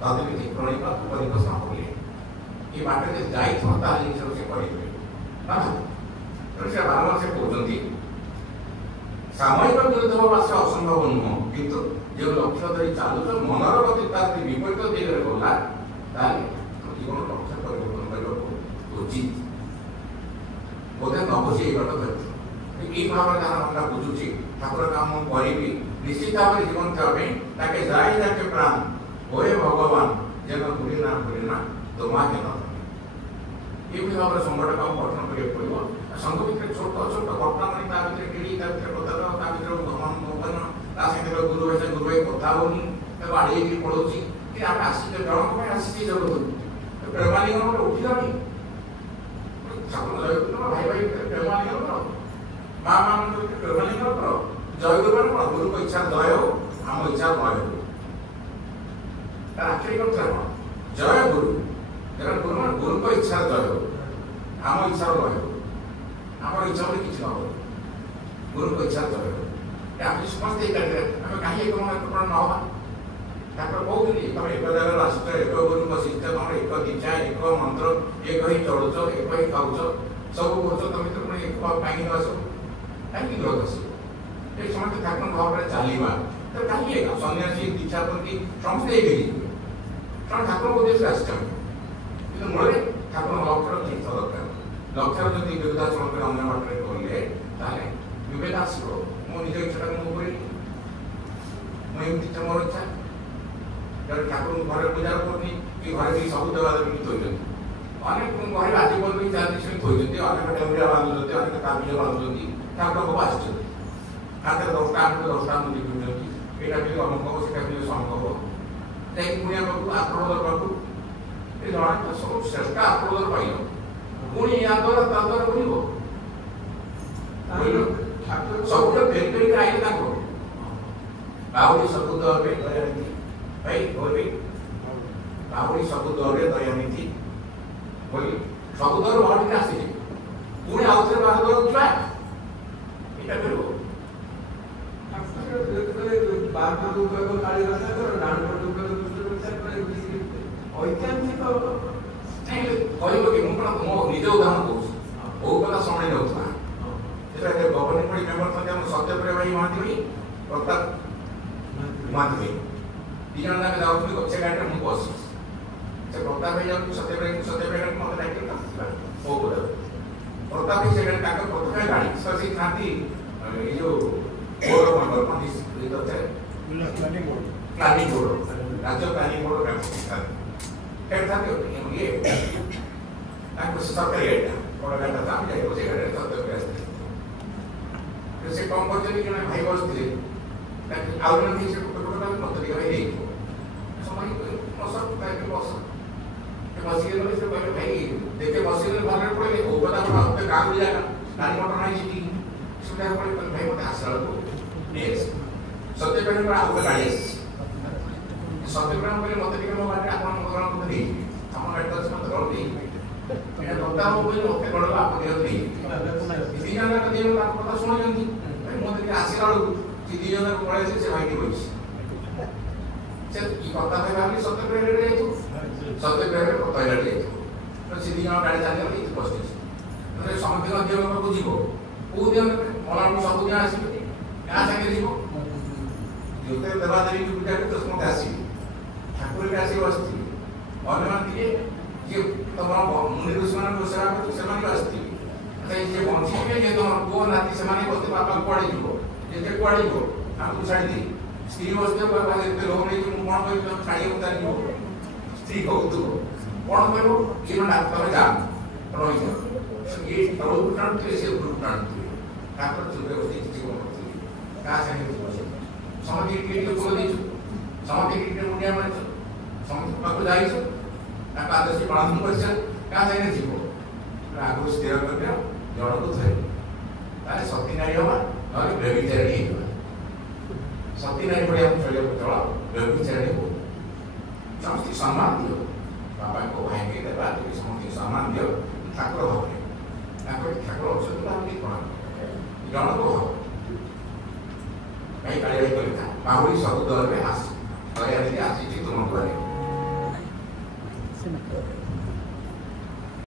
ତଦବିଧି ପ୍ରଣିକ ପରିବେଷଣ କଲେ ଏ ବାଟରେ ଯଦି ଯାଇଥିବ ତାହେଲେ ଜିନିଷକୁ ସେ କରିଦେବେ। ତେଣୁ ସେ ବାରମ୍ବାର ସେ କହୁଛନ୍ତି ସାମୟିକ ବିରୁଦ୍ଧ ହବା ସେ ଅସମ୍ଭବ ନୁହଁ କିନ୍ତୁ ଯେଉଁ ଲକ୍ଷ୍ୟ ଧରି ଚାଲୁଛ ମନର ଗତି ତାର ଯଦି ବିପରୀତ ଦିଗରେ ଗଲା ତାହେଲେ ଜୀବନ ଲକ୍ଷ୍ୟ ପରିବର୍ତ୍ତନ କରିବାକୁ ଉଚିତ। ବୋଧେ ନ ବୁଝି ଏଇ ବାଟ ଧରିଛୁ এই ভাবে যারা আমরা বুঝুছি ঠাকুরের কাম করিবি নিশ্চিত ভাবে জীবন থাকবে তাকে যাই যাকে প্রাণ ওহে ভগবান যেন ভুলি না তোমা যেন এইভাবে ভাবে সংগঠন কাম গঠন করিବାକୁ পড়িব। ସଂଘ ଭିତରେ ଛୋଟ ଛୋଟ ଘଟଣା ମାନେ ତା ଭିତରେ କିଣି ତା ଭିତରେ କଥା ତା ଭିତରେ ଧମନ ମୋହନ ତା ସାଙ୍ଗରେ ଗୁରୁ ଭାଇ କଥା ହଉନି ତାକୁ ଆଡ଼େଇକି ପଳଉଛି କି ଆମେ ଆସିଛେ ଜଣଙ୍କ ପାଇଁ ଆସିଛେ ଜଗତକୁ ପ୍ରେମାଲିଙ୍ଗନ ଗୋଟେ ଉଠିଲାଣି ଭାଇ ଭାଇ ପ୍ରେମାଲିଙ୍ଗନ କର ମା ମାନଙ୍କ ପ୍ରେମାଲିଙ୍ଗନ କର ଜୟଗୁରୁ ମାନେ କଣ ଗୁରୁଙ୍କ ଇଚ୍ଛା ଜୟ ହଉ ଆମ ଇଚ୍ଛା ଜୟ ହଉ ତାର ଆଖିରେ କଥା କଣ ଜୟ ଗୁରୁ ଗୁରୁ ମାନେ ଗୁରୁଙ୍କ ଇଚ୍ଛା ଜୟ ହଉ ଆମ ଇଚ୍ଛାର ଜୟ ହଉ ଆମର ଇଚ୍ଛା ବୋଲି କିଛି ନ ହଉ ଗୁରୁଙ୍କ ଇଚ୍ଛା ଜୟ ହଉ ଆମେ ସମସ୍ତେ ଏକାଠି ଆମେ କାହିଁ ଏକ ନ ହବା ତାଙ୍କର କହୁଛନ୍ତି ତମେ ଏକ ଜାଗାରୁ ଆସିଛ ଏକ ଗୁରୁଙ୍କ ଶିଷ୍ୟ ତମର ଏକ ଦୀକ୍ଷା ଏକ ମନ୍ତ୍ର ଏକ ହିଁ ଚଳୁଛ ଏକ ହିଁ ଖାଉଛ ସବୁ କରୁଛ ତମେ ତ ପୁଣି ଏକ କାହିଁକି ନ ଆସିବ କାହିଁକି ଗ୍ରହ ଆସିବ এই ସମସ୍ତେ ଠାକୁରଙ୍କ ଭାବରେ ଚାଲିବା ତ କାହିଁକି ଏକ ସନ୍ନ୍ୟାସୀ ଦୀକ୍ଷା ପ୍ରତି ସମସ୍ତେ ଏକ ହେଇଯିବେ କାରଣ ଠାକୁରଙ୍କ ଉଦ୍ଦେଶ୍ୟରେ ଆସିଛନ୍ତି କିନ୍ତୁ ମୂଳରେ ଠାକୁରଙ୍କ ଲକ୍ଷ୍ୟର ଜିନିଷ ଦରକାର ଲକ୍ଷ୍ୟର ଯଦି ବିରୁଦ୍ଧାଚରଣ କରି ଅନ୍ୟ ବାଟରେ କଲେ ତାହେଲେ ବିଭେଦ ଆସିବ ମୋ ନିଜ ଇଚ୍ଛାଟାକୁ ମୁଁ କରିବି ଏମିତି ମୋର ଇଚ୍ଛା ଜଣେ ଠାକୁରଙ୍କୁ ଘରେ ପୂଜା କରୁନି କି ଘରେ ବି ସବୁ ଦେବାଦେବୀ ଥୋଇଛନ୍ତି ଅନେକ ଘରେ ଆଜି ପର୍ଯ୍ୟନ୍ତ ଚାଲିଛି ସେମିତି ଥୋଇଛନ୍ତି ଅନେକ ଡେଉଁରିଆ ବାନ୍ଧୁଛନ୍ତି ଅନେକ କାବିଜ ବାନ୍ଧୁଛନ୍ତି ଠାକୁର ସବୁ ଆସିଛନ୍ତି ହାତରେ 10ଟା 10ଟା ମୁଦି ପିନ୍ଧୁଛନ୍ତି ଏଇଟା ବି ଅମୁକ ହବ ସେଟା ବି ସମୁକ ହବ ଯାଇକି ପୁଣିଆ ପାଖକୁ ଆକ୍ରମଣ ପାଖକୁ ଏ ଜଣେ ତ ସବୁ ଶ୍ରେଷ୍ଠ ଆକ୍ରମଣ ପାଇଲ ପୁଣି ୟା ଦ୍ୱାରା ତା ଦ୍ୱାରା ବୁଲିବ ସବୁଠୁ ଫେରି ଫେରିକି ଆଇଲେ ତାଙ୍କର ବାହୁଡ଼ି ସବୁ ଦରରେ ଦୟାନିଧି ଭାଇ କହିବି ବାହୁଡ଼ି ସବୁ ଦରରେ ଦୟାନିଧି ବୋଲି ସବୁ ଦର ବାହୁଡ଼ିକି ଆସିଛି ପୁଣି ଆଉଥରେ ବାର ଦର ଯିବା ଏଇଟା କରିବ ଐତିହାସିକ କହିବ କି ମୁଁ କ'ଣ ମୋ ନିଜ ଉଦାହରଣ କହୁଛି ବହୁ କଥା ଶୁଣି ଯାଉଥିଲା ସେଟା ଗଭର୍ଣ୍ଣିଂ ବଡି ମେମ୍ବର ଥାନ୍ତି ଆମ ସତ୍ୟପ୍ରିୟ ଭାଇ ମହାନ୍ତି ଭାଇ ପ୍ରତାପ ମହାନ୍ତି ଭାଇ ଦି ଜଣ ଯାକ ଯାଉଛନ୍ତି ସେ ଗାଡ଼ିରେ ମୁଁ ବସିଛି ସେ ପ୍ରତାପ ଭାଇ ଯାଉଛି ସତ୍ୟପ୍ରିୟ ଗାଡ଼ି ମୋତେ ଡାକିଲା ମୋ ବୋଧ ପ୍ରତାପ ଭାଇ ସେ ଗାଡ଼ି ତାଙ୍କ ପ୍ରଥମେ ଗାଡ଼ି ସେ ଥାନ୍ତି ଏଇ ଯୋଉ ବୋର୍ଡ ମେମ୍ବର କ'ଣ ପ୍ଲାନିଂ ବୋର୍ଡ ରାଜ୍ୟ ପ୍ଲାନିଂ ବୋର୍ଡ ଥାନ୍ତି ଇଏ ତାଙ୍କ ସରକାରୀ ଗାଡ଼ିଟା ବଡ଼ ଗାଡ଼ିଟା ତ ଆମେ ଯାଇଥିଲୁ ସେ ଗାଡ଼ିରେ ସତ୍ୟପ୍ରିୟ ଆସିଥିଲେ ସେ କ'ଣ କରିଛନ୍ତି ଜଣେ ଭାଇ ବସିଥିଲେ ଆଉ ଜଣେ ଭାଇ ସେ ଗୋଟେ ମତେ ଟିକେ ଭାଇ ହେଇଯିବ ସମୟ ବସ ବସିକି ଗଲେ ସେ କହିଲେ ଭାଇ ଦେଖେ ବସିଗଲେ ଭଲରେ ପଡ଼ିଲେ କୋଉ କଥା ମତେ ଗାଁକୁ ଜାଗା ଗାଡ଼ି ମଟର ନାହିଁ ସେଠି ସୁବିଧା ପଡ଼ିଲେ ଭାଇ ମତେ ଆସିଲା ବେଳକୁ ନେଇ ଆସି ସତ୍ୟପ୍ରିୟ ଆଉ ଗୋଟେ ଗାଡ଼ି ଆସିଛି ସତ୍ୟପ୍ରିୟ କହିଲେ ମତେ ଟିକେ ମୋ ଗାଡ଼ିରେ ଆପଣଙ୍କ ଘର ମତେ ନେଇଯିବେ ଆମ ଗାଡ଼ି ତ ଅଛି ମତେ ଘର ନେଇଯିବେ ଏଇଟା କଥା ହବ ବୋଲି ମତେ ଗଡ଼ ଆପଣ ନେଇଯିବେ ଦି ଜଣ ତାଙ୍କ କଥା ଶୁଣୁଛନ୍ତି ମତେ ଟିକେ ଆସିଲା ବେଳକୁ ସେ ଦି ଜଣ ପଳେଇ ଆସିଲେ ସେ ଭାଇଟି ବସିଛି ସେ କି କଥା ଭାଇ ଭାବିଲି ସତ୍ୟପ୍ରିୟରେ ଯାଇଥିବ ସତ୍ୟପ୍ରିୟରେ ତୈଳାଟି ଯାଇଥିବ ସେ ଦି ଜଣ ଗାଡ଼ି ଚାଲିଗଲେ ଏଇଠି ବସିଛି ସମସ୍ତେ ଦିନ ପାଖକୁ ଯିବ କୋଉ ଦିନ ମଲାକୁ ସବୁଦିନ ଆସିବେ ଗାଁ ସାଙ୍ଗରେ ଯିବ ଯୋଉଥିରେ ଦେବାଦେବୀ ପୂଜା କରି ସମସ୍ତେ ଆସିବେ ଠାକୁରকে ଆସିକି ବସିଥିବେ ଅନ୍ୟମାନେ ଟିକେ ଯିଏ ତମର ମୁନି ଋଷିମାନଙ୍କୁ ସେବା କରୁଛୁ ସେମାନେ ବି ଆସିଥିବେ ଯିଏ ବଞ୍ଚିଯିବେ ଯେ ତମର ପୁଅ ନାତି ସେମାନେ ବସିଥିବେ ବାପା କୁଆଡ଼େ ଯିବ ଯେତେ କୁଆଡ଼େ ଯିବ ଆମକୁ ଛାଡ଼ିଦିଏ ସ୍ତ୍ରୀ ବସିଥିବ ବାପା ଯେତେ ଲୋକ ନେଇକି ମୁଁ କ'ଣ କହିବି ତମେ ଛାଡ଼ିବାକୁ ଚାଲିବ ସ୍ତ୍ରୀ କହୁଥିବ କ'ଣ କହିବ ଇଏ ତମେ ଯା ରହିଯାଅ ଇଏ ତଳକୁ ଟାଣୁଥିବେ ସେ ଉପରକୁ ଟାଣୁଥିବେ ତାଙ୍କର ଚୁପେ ବସିକି ଜୀବନ କରୁଥିବେ କାହା ସାଙ୍ଗରେ ଯିବ ସମସ୍ତେ ଟିକେ ଟିକେ ଫୁଲ ଦେଇଛୁ ସମସ୍ତେ ଟିକେ ଟିକେ ମୁଣ୍ଡିଆ ମାରିଛୁ ସମସ୍ତ ପାଖକୁ ଯାଇଛୁ ତାଙ୍କ ଆଦେଶ ପାଳନ କରିଛ କାହା ସାଙ୍ଗରେ ଯିବ ଆଗରୁ ସ୍ଥିର କରିବା ଜଣକୁ ଧରିବ ତାହେଲେ ସତୀ ନାରୀ ହବା ନହେଲେ ବ୍ୟଭିଚାରିଣୀ ହେଇଯିବା ସତୀ ନାରୀ ଭଳି ଆମେ ଚଳିବାକୁ ଚଳ ବ୍ୟଭିଚାରିଣୀ ହଉ ସମସ୍ତଙ୍କୁ ସମ୍ମାନ ଦିଅ ବାପାଙ୍କୁ ଭାଇକି ଦେବା ସମସ୍ତଙ୍କୁ ସମ୍ମାନ ଦିଅ ଠାକୁର ଭାବରେ ତାଙ୍କର ଠାକୁର ଅଛନ୍ତି ଆମେ ଟିକେ ପ୍ରଣାମ ଜଣକୁ ହବ ଭାଇ କାଳି ଭାଇ କହିଲେ ବାହୁଡ଼ି ସବୁ ଦଳରେ ଆସି ଦୟାନିଧି ଆସିଛି ତୁମ ଘରେ